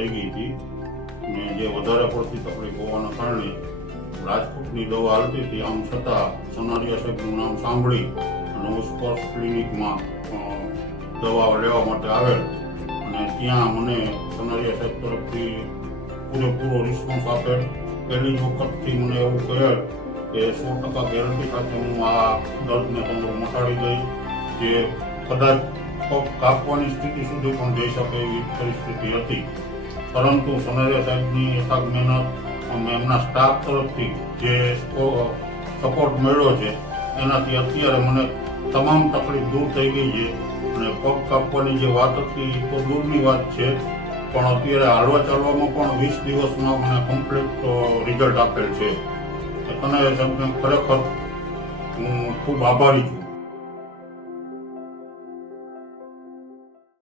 થઈ ગઈ હતી અને જે વધારે પડતી તકલીફ હોવાના કારણે રાજકોટની દવા હાલતી હતી. આમ છતાં સનારિયા સાહેબનું નામ સાંભળી અને હું સ્પોર્ટ્સ ક્લિનિકમાં દવા લેવા માટે આવેલ અને ત્યાં મને સનારિયા સાહેબ તરફથી પૂરેપૂરો રિસ્પોન્સ આપેલ. પહેલી જ વખતથી મને એવું કહેલ કે 100% ગેરંટી સાથે હું આ દર્દને તમારું મટાડી દઈશ, જે કદાચ પગ કાપવાની સ્થિતિ સુધી પણ જઈ શકે એવી પરિસ્થિતિ હતી. પરંતુ સનારિયા સાહેબની અથાગ મહેનત અને એમના સ્ટાફ તરફથી જે સપોર્ટ મળ્યો છે એનાથી અત્યારે મને તમામ તકલીફ દૂર થઈ ગઈ છે અને પગ કાપવાની જે વાત હતી એ તો દૂરની વાત છે, પણ અત્યારે હાલવા ચાલવામાં પણ 20 દિવસમાં મને કમ્પ્લીટ રિઝલ્ટ આપેલ છે. સનારિયા સાહેબને ખરેખર હું ખૂબ આભારી છું.